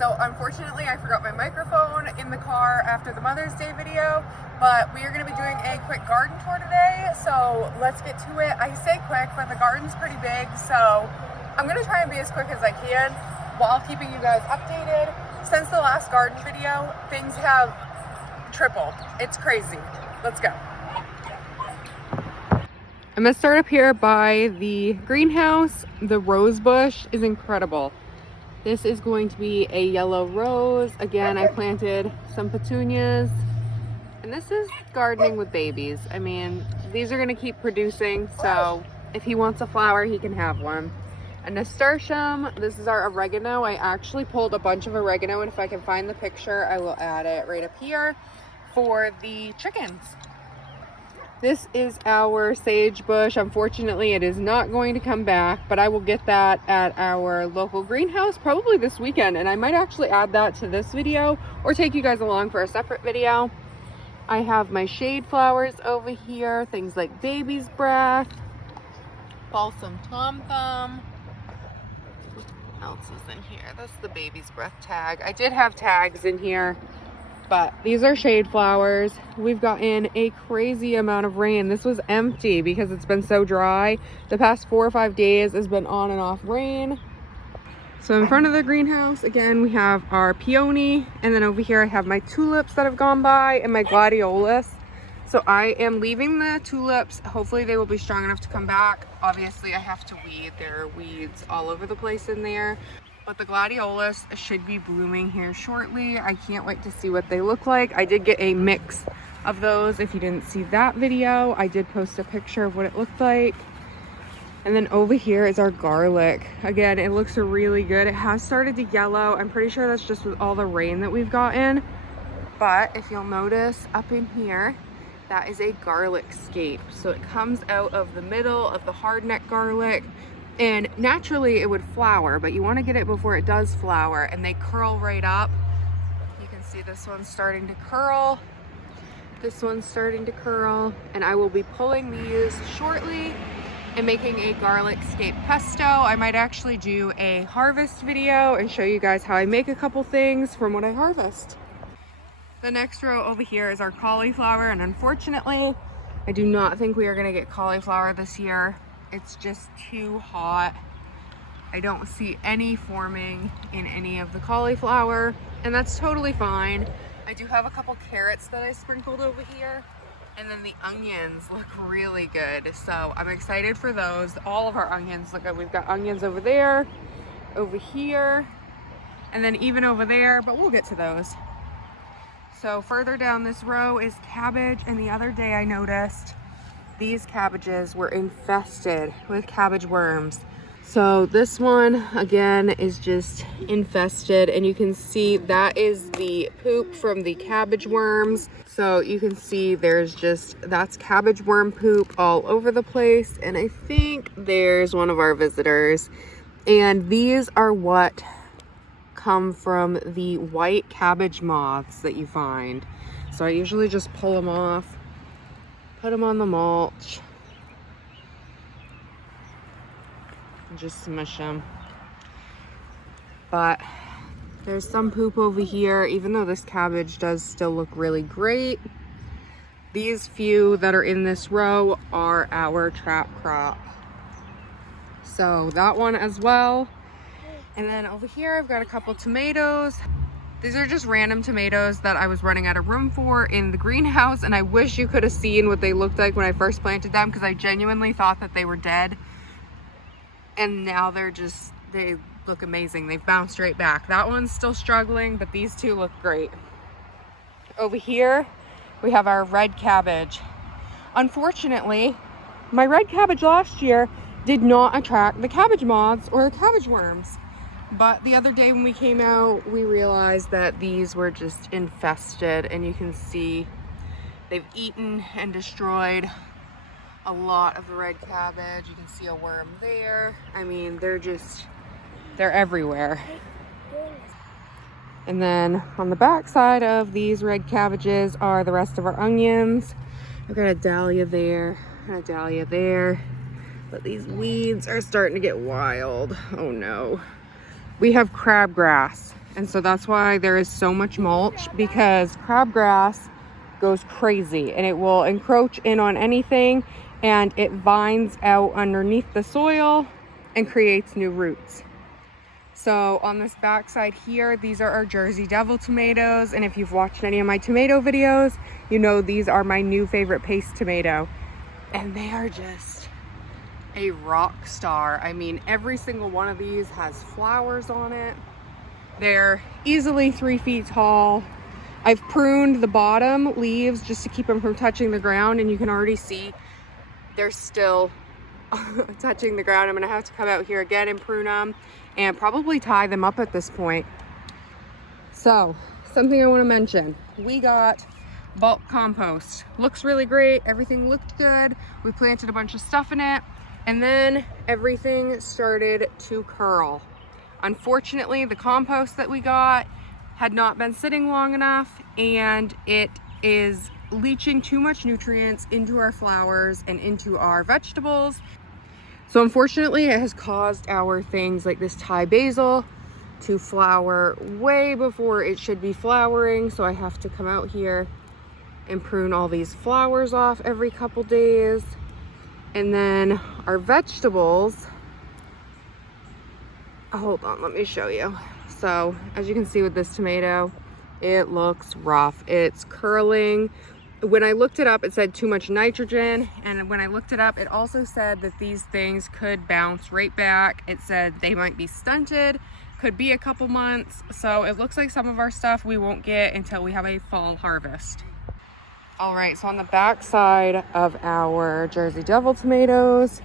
So unfortunately, I forgot my microphone in the car after the Mother's Day video, but we are going to be doing a quick garden tour today. So let's get to it. I say quick, but the garden's pretty big, so I'm going to try and be as quick as I can while keeping you guys updated. Since the last garden video, things have tripled. It's crazy. Let's go. I'm going to start up here by the greenhouse. The rose bush is incredible. This is going to be a yellow rose. Again, I planted some petunias. And this is gardening with babies. I mean, these are going to keep producing, so if he wants a flower, he can have one. A nasturtium. This is our oregano. I actually pulled a bunch of oregano, and if I can find the picture, I will add it right up here for the chickens. This is our sage bush. Unfortunately, it is not going to come back, but I will get that at our local greenhouse probably this weekend, and I might actually add that to this video or take you guys along for a separate video. I have my shade flowers over here, things like baby's breath, balsam tom thumb. What else is in here? That's the baby's breath tag. I did have tags in here, but these are shade flowers. We've gotten a crazy amount of rain. This was empty because it's been so dry. The past 4 or 5 days has been on and off rain. So in front of the greenhouse, again, we have our peony. And then over here, I have my tulips that have gone by and my gladiolus. So I am leaving the tulips. Hopefully they will be strong enough to come back. Obviously, I have to weed. There are weeds all over the place in there. But the gladiolus should be blooming here shortly. I can't wait to see what they look like. I did get a mix of those. If you didn't see that video, I did post a picture of what it looked like. And then over here is our garlic. Again, it looks really good. It has started to yellow. I'm pretty sure that's just with all the rain that we've gotten. But if you'll notice up in here, that is a garlic scape. So it comes out of the middle of the hardneck garlic. And naturally it would flower, but you want to get it before it does flower, and they curl right up. You can see this one's starting to curl. This one's starting to curl, and I will be pulling these shortly and making a garlic scape pesto. I might actually do a harvest video and show you guys how I make a couple things from what I harvest. The next row over here is our cauliflower, and unfortunately, I do not think we are going to get cauliflower this year. It's just too hot. I don't see any forming in any of the cauliflower, and that's totally fine. I do have a couple carrots that I sprinkled over here, and then the onions look really good. So I'm excited for those. All of our onions look good. We've got onions over there, over here, and then even over there, but we'll get to those. So further down this row is cabbage, and the other day I noticed these cabbages were infested with cabbage worms. So this one again is just infested, and you can see that is the poop from the cabbage worms. So you can see that's cabbage worm poop all over the place. And I think there's one of our visitors, and these are what come from the white cabbage moths that you find. So I usually just pull them off, put them on the mulch, and just smush them. But there's some poop over here, even though this cabbage does still look really great. These few that are in this row are our trap crop. So that one as well. And then over here, I've got a couple tomatoes. These are just random tomatoes that I was running out of room for in the greenhouse, and I wish you could have seen what they looked like when I first planted them, because I genuinely thought that they were dead. And now they look amazing. They've bounced right back. That one's still struggling, but these two look great. Over here, we have our red cabbage. Unfortunately, my red cabbage last year did not attract the cabbage moths or the cabbage worms. But the other day when we came out, we realized that these were just infested, and you can see they've eaten and destroyed a lot of the red cabbage. You can see a worm there. I mean, they're everywhere. And then on the back side of these red cabbages are the rest of our onions. I've got a dahlia there and a dahlia there, but these weeds are starting to get wild. Oh no. We have crabgrass And so that's why there is so much mulch, because crabgrass goes crazy and it will encroach in on anything, and it vines out underneath the soil and creates new roots. So on this backside here, these are our Jersey Devil tomatoes. And if you've watched any of my tomato videos, you know these are my new favorite paste tomato. And they are just a rock star. I mean, every single one of these has flowers on it. They're easily 3 feet tall. I've pruned the bottom leaves just to keep them from touching the ground, and you can already see they're still touching the ground. I'm gonna have to come out here again and prune them and probably tie them up at this point. So something I want to mention, we got bulk compost. Looks really great, everything looked good. We planted a bunch of stuff in it, and then everything started to curl. Unfortunately, the compost that we got had not been sitting long enough, and it is leaching too much nutrients into our flowers and into our vegetables. So unfortunately, it has caused our things like this Thai basil to flower way before it should be flowering. So I have to come out here and prune all these flowers off every couple days. And then our vegetables, hold on, let me show you. So as you can see with this tomato, it looks rough. It's curling. When I looked it up, it said too much nitrogen. And when I looked it up, it also said that these things could bounce right back. It said they might be stunted, could be a couple months. So it looks like some of our stuff we won't get until we have a fall harvest. All right, so on the back side of our Jersey Devil tomatoes,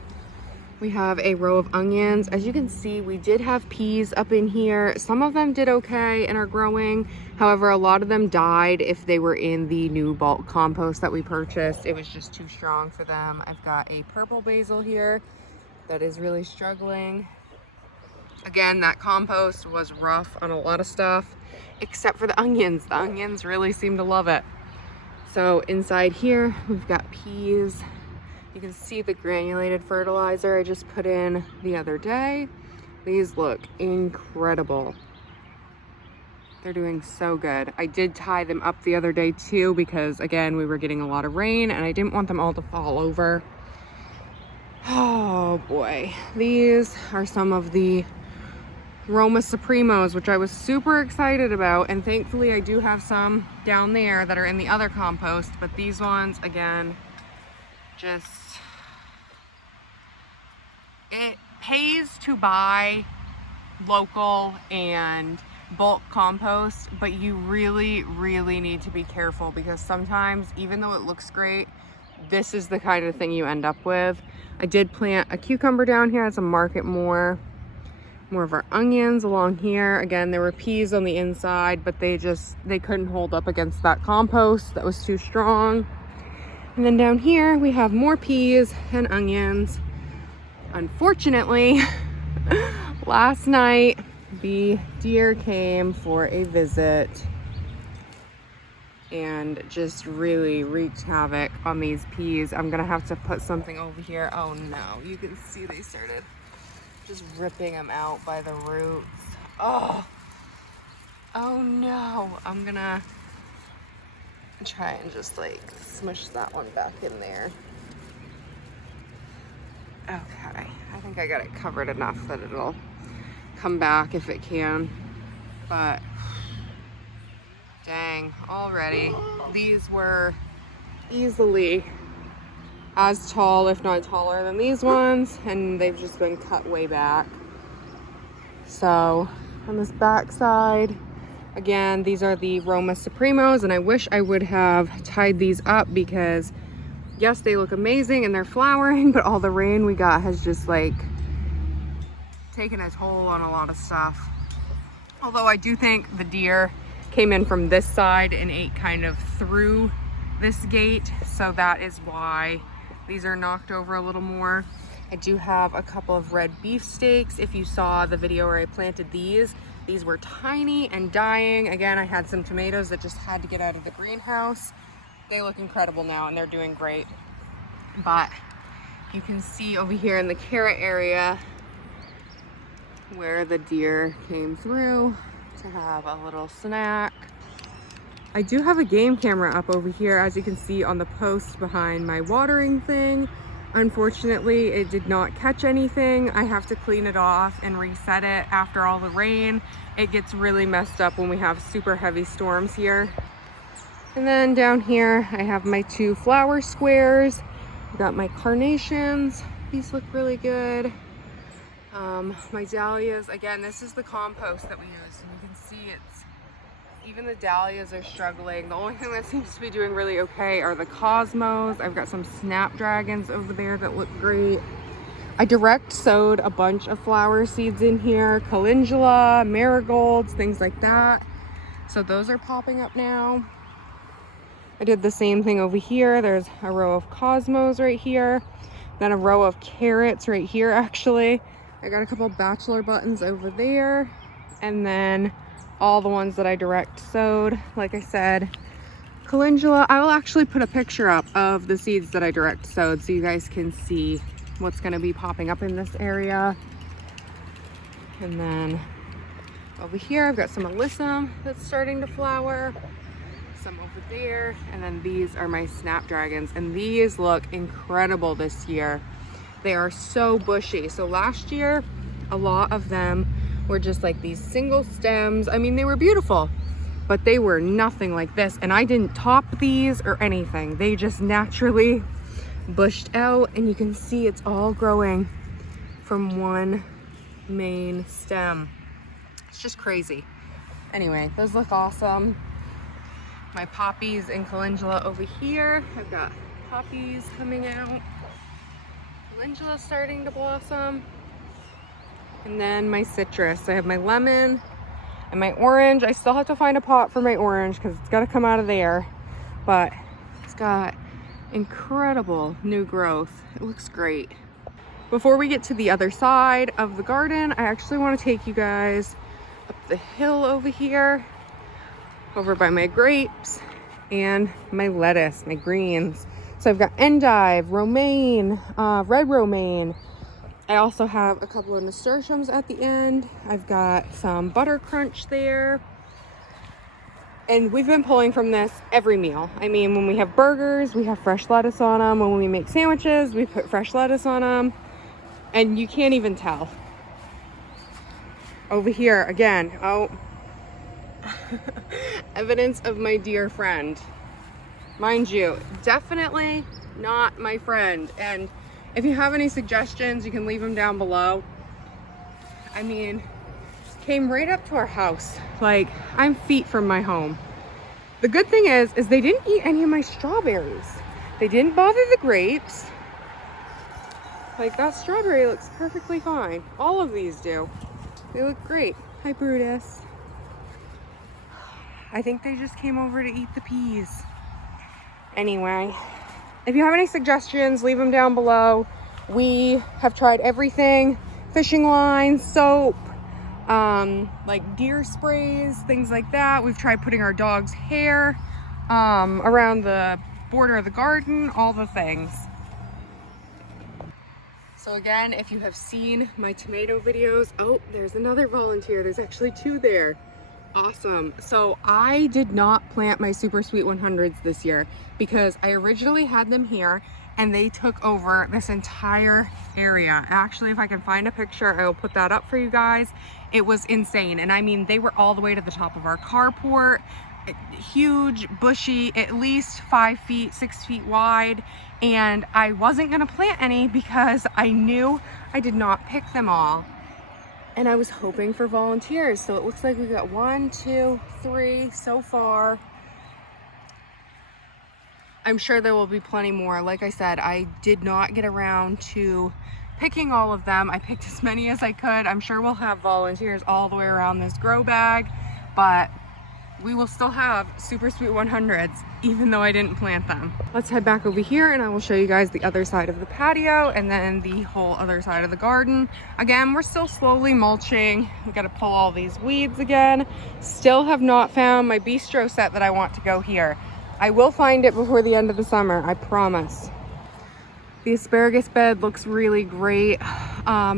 we have a row of onions. As you can see, we did have peas up in here. Some of them did okay and are growing. However, a lot of them died if they were in the new bulk compost that we purchased. It was just too strong for them. I've got a purple basil here that is really struggling. Again, that compost was rough on a lot of stuff, except for the onions. The onions really seem to love it. So inside here, we've got peas. You can see the granulated fertilizer I just put in the other day. These look incredible. They're doing so good. I did tie them up the other day too, because again, we were getting a lot of rain and I didn't want them all to fall over. Oh boy. These are some of the Roma Supremos, which I was super excited about. And thankfully I do have some down there that are in the other compost, but these ones, again, just, it pays to buy local and bulk compost, but you really need to be careful, because sometimes, even though it looks great, this is the kind of thing you end up with. I did plant a cucumber down here as a market more of our onions along here. Again, there were peas on the inside, but they couldn't hold up against that compost that was too strong. And then down here we have more peas and onions. Unfortunately, last night the deer came for a visit and just really wreaked havoc on these peas. I'm gonna have to put something over here. Oh no, you can see they started just ripping them out by the roots. Oh no, I'm gonna try and just like smush that one back in there. Okay, I think I got it covered enough that it'll come back if it can, but dang, already these were easily as tall, if not taller, than these ones, and they've just been cut way back. So on this back side, again, these are the Roma Supremos, and I wish I would have tied these up, because yes, they look amazing and they're flowering, but all the rain we got has just like taken a toll on a lot of stuff. Although I do think the deer came in from this side and ate kind of through this gate, so that is why these are knocked over a little more. I do have a couple of red beefsteaks. If you saw the video where I planted these were tiny and dying. Again, I had some tomatoes that just had to get out of the greenhouse. They look incredible now and they're doing great. But you can see over here in the carrot area where the deer came through. to have a little snack. I do have a game camera up over here, as you can see on the post behind my watering thing. Unfortunately, it did not catch anything. I have to clean it off and reset it after all the rain. It gets really messed up when we have super heavy storms here. And then down here, I have my 2 flower squares. I've got my carnations. These look really good. My dahlias, again, this is the compost that we use, and you can see even the dahlias are struggling. The only thing that seems to be doing really okay are the cosmos. I've got some snapdragons over there that look great. I direct sowed a bunch of flower seeds in here, calendula, marigolds, things like that. So those are popping up now. I did the same thing over here. There's a row of cosmos right here, then a row of carrots right here actually. I got a couple bachelor buttons over there, and then all the ones that I direct sowed. Like I said, calendula. I will actually put a picture up of the seeds that I direct sowed so you guys can see what's going to be popping up in this area. And then over here I've got some alyssum that's starting to flower, some over there, and then these are my snapdragons, and these look incredible this year. They are so bushy. So last year a lot of them were just like these single stems. I mean, they were beautiful, but they were nothing like this, and I didn't top these or anything. They just naturally bushed out, and you can see it's all growing from one main stem. It's just crazy. Anyway, those look awesome. My poppies and calendula over here. I've got poppies coming out. Calendula starting to blossom. And then my citrus. I have my lemon and my orange. I still have to find a pot for my orange because it's got to come out of there. But it's got incredible new growth. It looks great. Before we get to the other side of the garden, I actually want to take you guys up the hill over here, over by my grapes and my lettuce, my greens. So I've got endive, romaine, red romaine. I also have a couple of nasturtiums at the end. I've got some butter crunch there. And we've been pulling from this every meal. I mean, when we have burgers, we have fresh lettuce on them. When we make sandwiches, we put fresh lettuce on them. And you can't even tell. Over here, again, oh, evidence of my dear friend. Mind you, definitely not my friend. And if you have any suggestions, you can leave them down below. I mean, came right up to our house. Like, I'm feet from my home. The good thing is they didn't eat any of my strawberries. They didn't bother the grapes. Like, that strawberry looks perfectly fine. All of these do. They look great. Hi, Brutus. I think they just came over to eat the peas. Anyway, if you have any suggestions, leave them down below. We have tried everything. Fishing lines, soap, like deer sprays, things like that. We've tried putting our dog's hair around the border of the garden, all the things. So again, if you have seen my tomato videos, oh, there's another volunteer. There's actually 2 there. Awesome. So I did not plant my Super Sweet 100s this year because I originally had them here and they took over this entire area. Actually, if I can find a picture, I will put that up for you guys. It was insane. And I mean, they were all the way to the top of our carport, huge, bushy, at least 5 feet, 6 feet wide. And I wasn't gonna plant any because I knew I did not pick them all. And I was hoping for volunteers. So it looks like we got 1, 2, 3 so far. I'm sure there will be plenty more. Like I said, I did not get around to picking all of them. I picked as many as I could. I'm sure we'll have volunteers all the way around this grow bag, but we will still have Super Sweet 100s, even though I didn't plant them. Let's head back over here and I will show you guys the other side of the patio and then the whole other side of the garden. Again, we're still slowly mulching. We got to pull all these weeds again. Still have not found my bistro set that I want to go here. I will find it before the end of the summer, I promise. The asparagus bed looks really great.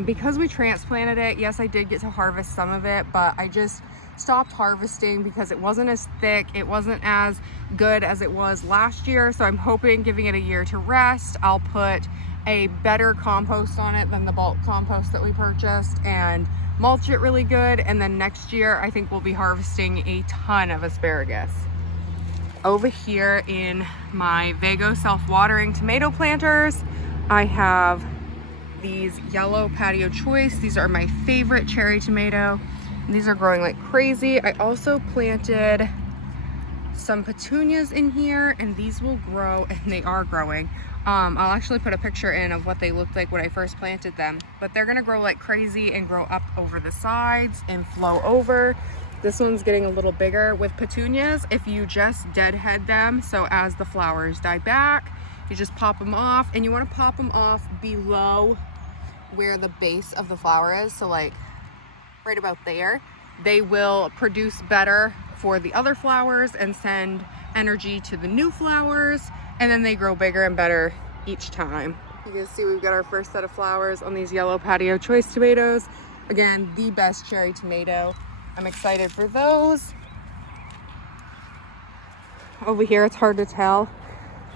Because we transplanted it, yes, I did get to harvest some of it, but I just stopped harvesting because it wasn't as thick, it wasn't as good as it was last year. So I'm hoping, giving it a year to rest, I'll put a better compost on it than the bulk compost that we purchased and mulch it really good. And then next year I think we'll be harvesting a ton of asparagus. Over here in my Vago self-watering tomato planters, I have these yellow patio choice. These are my favorite cherry tomato. These are growing like crazy. I also planted some petunias in here, and these will grow, and they are growing. I'll actually put a picture in of what they looked like when I first planted them, but they're gonna grow like crazy and grow up over the sides and flow over. This one's getting a little bigger. With petunias, if you just deadhead them, so as the flowers die back, you just pop them off, and you want to pop them off below where the base of the flower is, so like right about there. They will produce better for the other flowers and send energy to the new flowers, and then they grow bigger and better each time. You can see we've got our first set of flowers on these yellow patio choice tomatoes. Again, the best cherry tomato. I'm excited for those. Over here, it's hard to tell.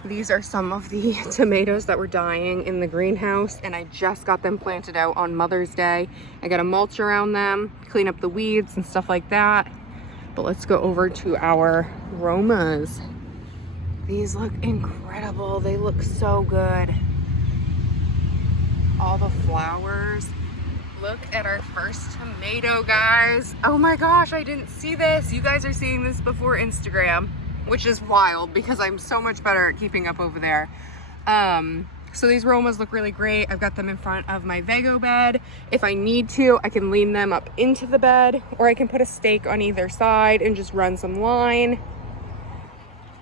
These are some of the tomatoes that were dying in the greenhouse, and I just got them planted out on Mother's Day. I got to mulch around them, clean up the weeds and stuff like that. But let's go over to our Romas. These look incredible. They look so good. All the flowers. Look at our first tomato, guys. Oh my gosh, I didn't see this. You guys are seeing this before Instagram, which is wild because I'm so much better at keeping up over there. So these Romas look really great. I've got them in front of my Vago bed. If I need to, I can lean them up into the bed, or I can put a stake on either side and just run some line.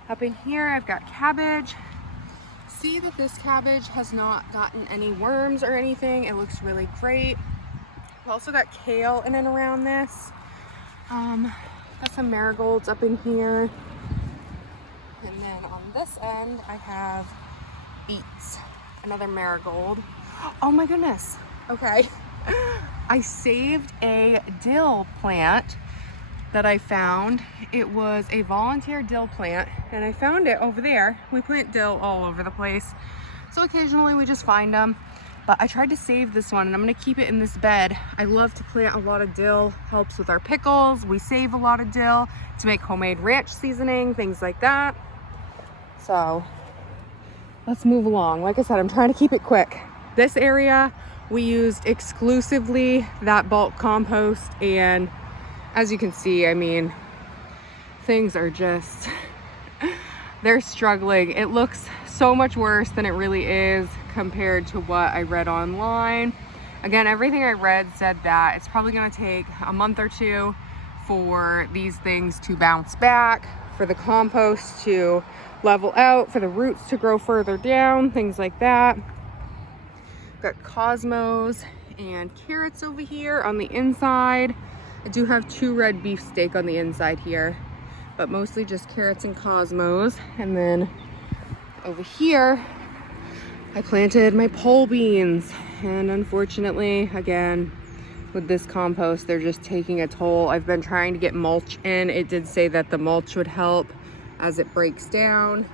Up in here, I've got cabbage. See that this cabbage has not gotten any worms or anything. It looks really great. I've also got kale in and around this. Got some marigolds up in here. And then on this end, I have beets, another marigold. Oh my goodness. Okay. I saved a dill plant that I found. It was a volunteer dill plant, and I found it over there. We plant dill all over the place, so occasionally we just find them. But I tried to save this one, and I'm gonna keep it in this bed. I love to plant a lot of dill. Helps with our pickles. We save a lot of dill to make homemade ranch seasoning, things like that. So let's move along. Like I said, I'm trying to keep it quick. This area, we used exclusively that bulk compost, and as you can see, I mean, things are just, they're struggling. It looks so much worse than it really is compared to what I read online. Again, everything I read said that it's probably gonna take a month or two for these things to bounce back, for the compost to level out, for the roots to grow further down, things like that. Got cosmos and carrots over here on the inside. I do have 2 red beefsteak on the inside here, but mostly just carrots and cosmos. And then over here, I planted my pole beans, and unfortunately, again, with this compost, they're just taking a toll. I've been trying to get mulch in. It did say that the mulch would help as it breaks down.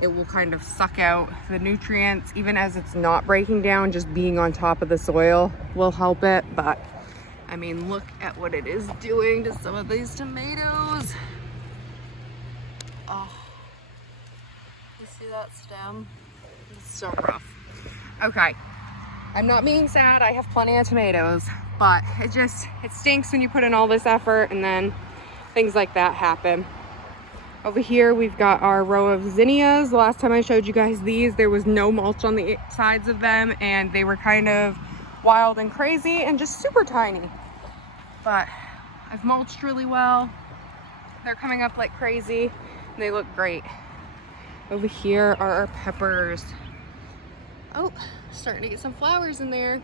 It will kind of suck out the nutrients. Even as it's not breaking down, just being on top of the soil will help it. But I mean, look at what it is doing to some of these tomatoes. Oh, you see that stem? It's so rough. Okay, I'm not being sad. I have plenty of tomatoes, but it stinks when you put in all this effort and then things like that happen. Over here, we've got our row of zinnias. The last time I showed you guys these, there was no mulch on the sides of them, and they were kind of wild and crazy and just super tiny. But I've mulched really well. They're coming up like crazy, and they look great. Over here are our peppers. Oh, starting to get some flowers in there.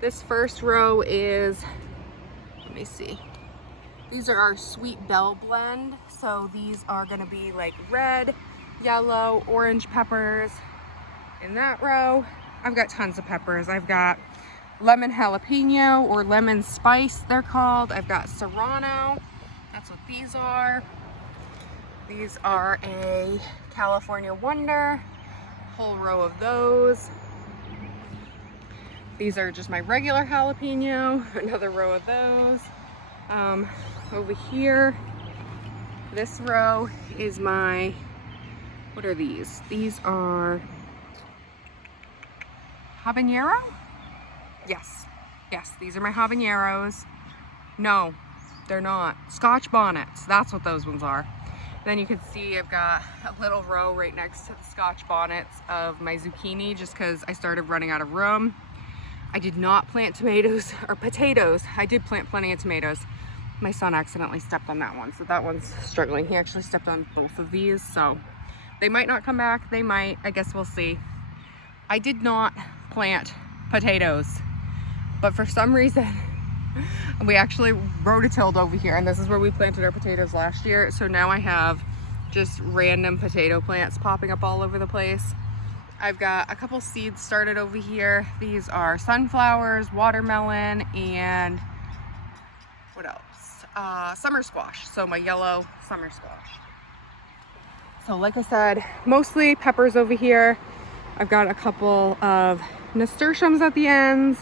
This first row is, let me see. These are our sweet bell blend. So these are gonna be like red, yellow, orange peppers. In that row, I've got tons of peppers. I've got lemon jalapeno, or lemon spice they're called. I've got serrano. That's what these are. These are a California Wonder, whole row of those. These are just my regular jalapeno, another row of those. Over here, this row is my, what are these? These are habanero? Yes, these are my habaneros. No, they're not. Scotch bonnets, that's what those ones are. Then you can see I've got a little row right next to the Scotch bonnets of my zucchini just because I started running out of room. I did not plant tomatoes or potatoes. I did plant plenty of tomatoes. My son accidentally stepped on that one, so that one's struggling. He actually stepped on both of these, so they might not come back. They might, I guess we'll see. I did not plant potatoes, but for some reason, we actually rototilled over here, and this is where we planted our potatoes last year. So now I have just random potato plants popping up all over the place. I've got a couple seeds started over here. These are sunflowers, watermelon, and what else? Summer squash. So my yellow summer squash. So like I said, mostly peppers over here. I've got a couple of nasturtiums at the ends.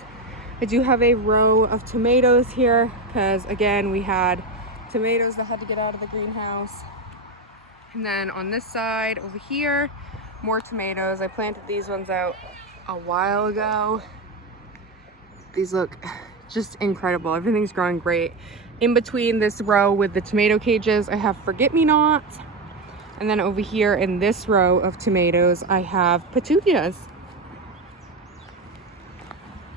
I do have a row of tomatoes here because, again, we had tomatoes that had to get out of the greenhouse. And then on this side over here, more tomatoes. I planted these ones out a while ago. These look just incredible. Everything's growing great. In between this row with the tomato cages, I have forget-me-nots. And then over here in this row of tomatoes, I have petunias.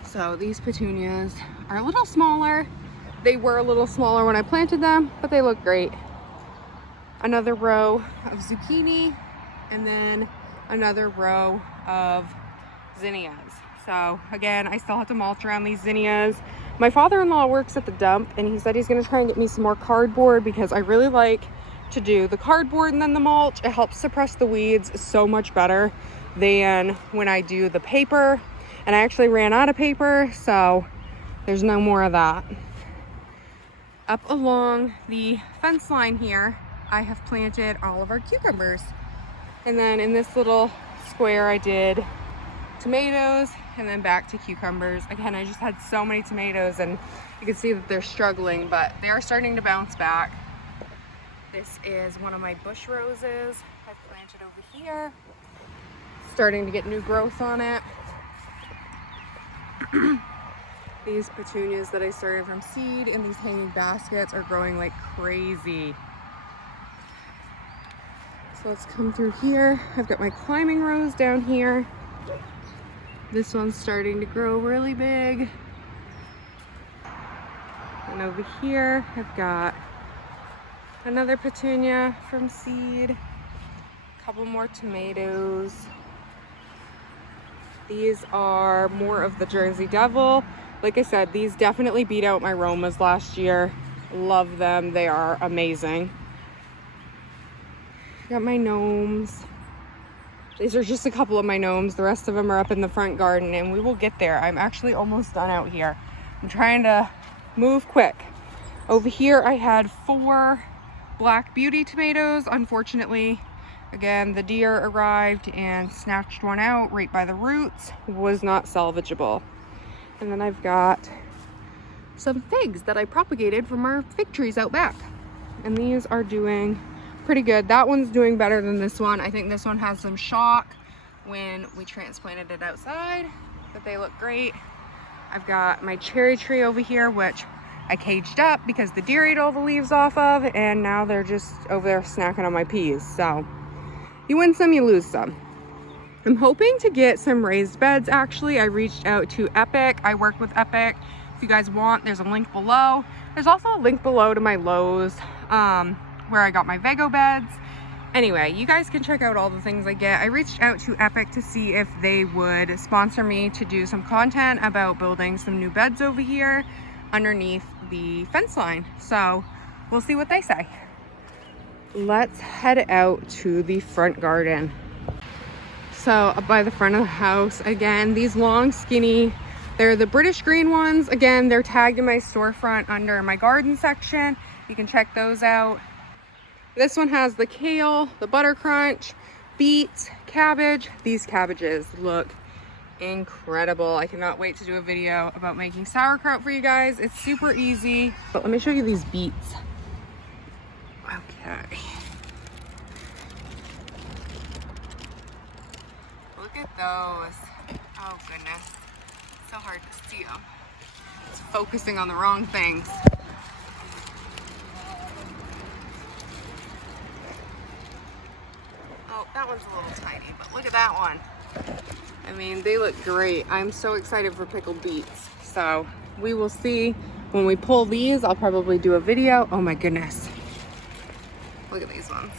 So these petunias are a little smaller. They were a little smaller when I planted them, but they look great. Another row of zucchini, and then another row of zinnias. So again, I still have to mulch around these zinnias. My father-in-law works at the dump, and he said he's gonna try and get me some more cardboard because I really like to do the cardboard and then the mulch. It helps suppress the weeds so much better than when I do the paper. And I actually ran out of paper, so there's no more of that. Up along the fence line here, I have planted all of our cucumbers. And then in this little square, I did tomatoes and then back to cucumbers. Again, I just had so many tomatoes, and you can see that they're struggling, but they are starting to bounce back. This is one of my bush roses I've planted over here. Starting to get new growth on it. These petunias that I started from seed in these hanging baskets are growing like crazy. So let's come through here. I've got my climbing rose down here. This one's starting to grow really big. And over here, I've got another petunia from seed. A couple more tomatoes. These are more of the Jersey Devil. Like I said, these definitely beat out my Romas last year. Love them, they are amazing. Got my gnomes. These are just a couple of my gnomes. The rest of them are up in the front garden, and we will get there. I'm actually almost done out here. I'm trying to move quick. Over here, I had 4 Black Beauty tomatoes. Unfortunately, again, the deer arrived and snatched one out right by the roots. Was not salvageable. And then I've got some figs that I propagated from our fig trees out back. And these are doing pretty good. That one's doing better than this one. I think this one has some shock when we transplanted it outside, but they look great. I've got my cherry tree over here, which I caged up because the deer ate all the leaves off of, and now they're just over there snacking on my peas. So you win some, you lose some. I'm hoping to get some raised beds. Actually, I reached out to Epic. I work with Epic. If you guys want, there's a link below. There's also a link below to my Lowe's where I got my Vego beds. Anyway, you guys can check out all the things I get. I reached out to Epic to see if they would sponsor me to do some content about building some new beds over here underneath the fence line. So we'll see what they say. Let's head out to the front garden. So by the front of the house, again, these long, skinny They're the British green ones. Again, they're tagged in my storefront under my garden section. You can check those out. This one has the kale, the butter crunch, beets, cabbage. These cabbages look incredible. I cannot wait to do a video about making sauerkraut for you guys. It's super easy. But let me show you these beets. Okay. Look at those. Oh goodness. So hard to see them. It's focusing on the wrong things. Oh, that one's a little tiny, but look at that one. I mean, they look great. I'm so excited for pickled beets. So we will see when we pull these. I'll probably do a video. Oh my goodness. Look at these ones.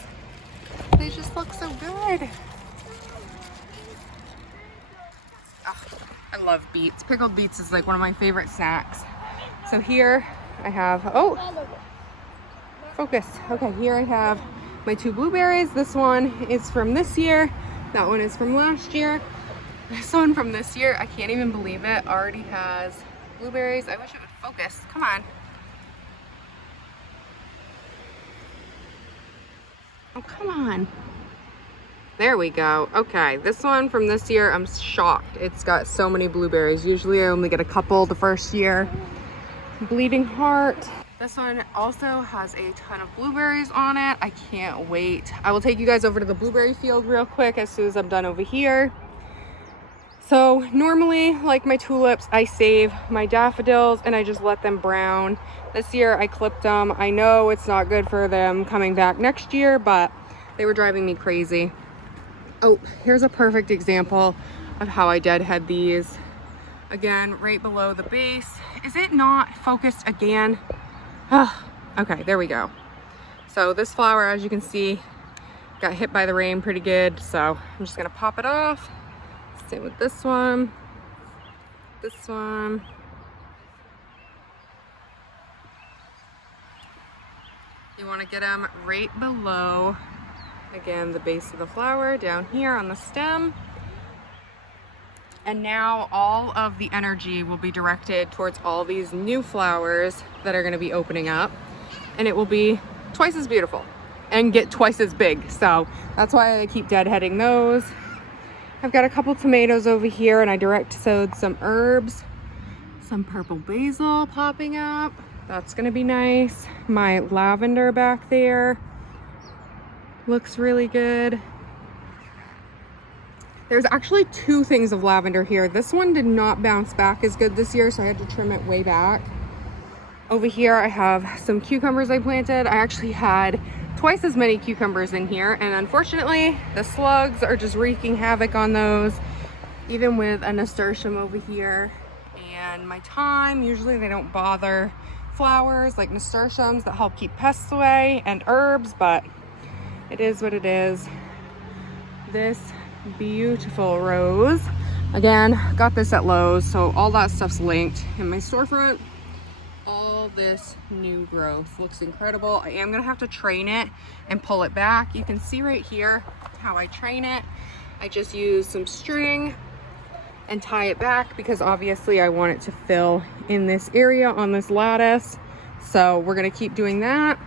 They just look so good. Oh, I love beets. Pickled beets is like one of my favorite snacks. So here I have, oh, focus. Okay, here I have my 2 blueberries. This one is from this year. That one is from last year. This one from this year, I can't even believe it, already has blueberries. I wish it would focus. Come on. Oh, come on. There we go. Okay, this one from this year, I'm shocked. It's got so many blueberries. Usually I only get a couple the first year. Bleeding heart. This one also has a ton of blueberries on it. I can't wait. I will take you guys over to the blueberry field real quick as soon as I'm done over here. So normally, like my tulips, I save my daffodils and I just let them brown. This year I clipped them. I know it's not good for them coming back next year, but they were driving me crazy. Oh, here's a perfect example of how I deadhead these. Again, right below the base. Is it not focused again? Okay, there we go. So this flower, as you can see, got hit by the rain pretty good. So I'm just gonna pop it off. Same with this one, this one. You want to get them right below, again, the base of the flower down here on the stem. And now all of the energy will be directed towards all these new flowers that are going to be opening up, and it will be twice as beautiful and get twice as big. So that's why I keep deadheading those. I've got a couple tomatoes over here, and I direct sowed some herbs, some purple basil popping up. That's gonna be nice. My lavender back there looks really good. There's actually 2 things of lavender here. This one did not bounce back as good this year, so I had to trim it way back. Over here, I have some cucumbers I planted. I actually had twice as many cucumbers in here, and unfortunately the slugs are just wreaking havoc on those, even with a nasturtium over here. And my thyme, usually they don't bother flowers like nasturtiums that help keep pests away, and herbs, but it is what it is. This beautiful rose, again, got this at Lowe's, so all that stuff's linked in my storefront. All this new growth looks incredible. I am gonna have to train it and pull it back. You can see right here how I train it. I just use some string and tie it back because obviously I want it to fill in this area on this lattice. So we're gonna keep doing that.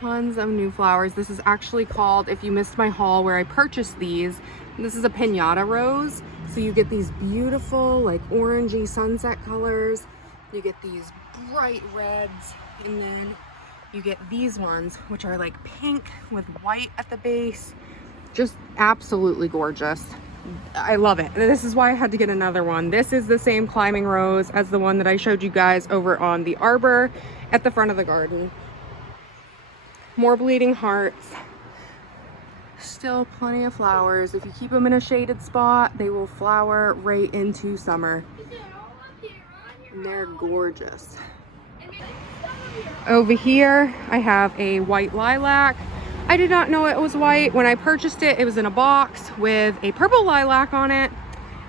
Tons of new flowers. This is actually called, if you missed my haul where I purchased these, this is a piñata rose. So you get these beautiful like orangey sunset colors. You get these bright reds, and then you get these ones, which are like pink with white at the base. Just absolutely gorgeous. I love it. This is why I had to get another one. This is the same climbing rose as the one that I showed you guys over on the arbor at the front of the garden. More bleeding hearts. Still plenty of flowers. If you keep them in a shaded spot, they will flower right into summer. And they're gorgeous. Over here, I have a white lilac. I did not know it was white. When I purchased it, it was in a box with a purple lilac on it.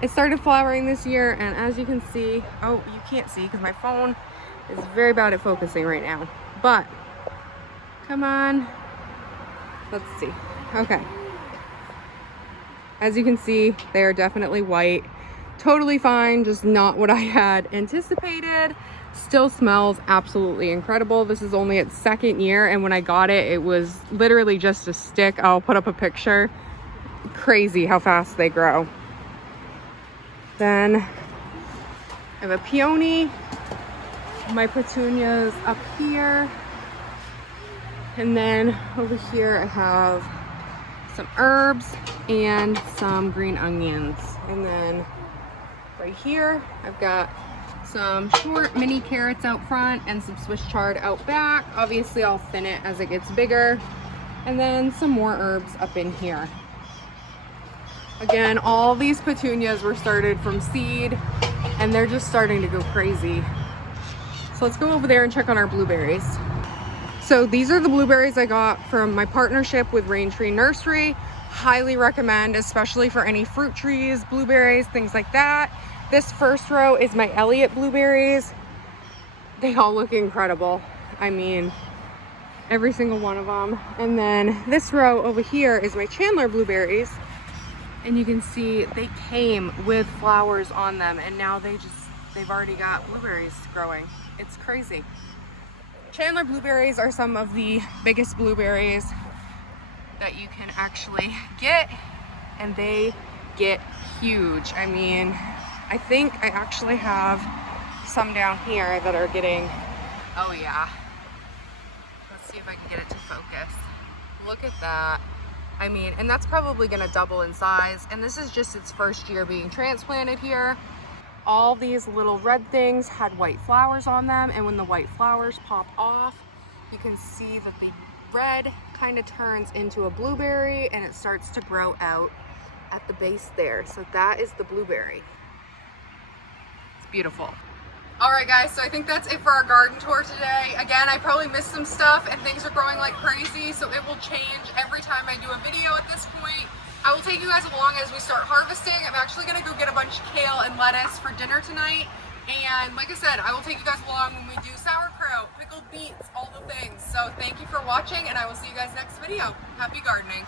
It started flowering this year, and as you can see, oh, you can't see because my phone is very bad at focusing right now. But, come on. Let's see. Okay. As you can see, they are definitely white. totally fine, just not what I had anticipated. Still smells absolutely incredible. This is only its second year, and when I got it, it was literally just a stick. I'll put up a picture. Crazy how fast they grow. Then I have a peony. My petunias up here. And then over here I have some herbs and some green onions. And then right here I've got some short mini carrots out front and some Swiss chard out back. Obviously I'll thin it as it gets bigger. And then some more herbs up in here. Again, all these petunias were started from seed and they're just starting to go crazy. So let's go over there and check on our blueberries. So these are the blueberries I got from my partnership with Rain Tree Nursery. Highly recommend, especially for any fruit trees, blueberries, things like that. This first row is my Elliott blueberries. They all look incredible. I mean, every single one of them. And then this row over here is my Chandler blueberries. And you can see they came with flowers on them, and now they've already got blueberries growing. It's crazy. Chandler blueberries are some of the biggest blueberries that you can actually get, and they get huge. I mean, I think I actually have some down here that are getting, oh yeah. Let's see if I can get it to focus. Look at that. I mean, and that's probably gonna double in size. And this is just its first year being transplanted here. All these little red things had white flowers on them. And when the white flowers pop off, you can see that the red kind of turns into a blueberry and it starts to grow out at the base there. So that is the blueberry. It's beautiful. All right guys, so I think that's it for our garden tour today. Again, I probably missed some stuff and things are growing like crazy, so it will change every time I do a video at this point. I will take you guys along as we start harvesting. I'm actually gonna go get a bunch of kale and lettuce for dinner tonight. And like I said, I will take you guys along when we do sauerkraut, pickled beets, all the things. So thank you for watching, and I will see you guys next video. Happy gardening.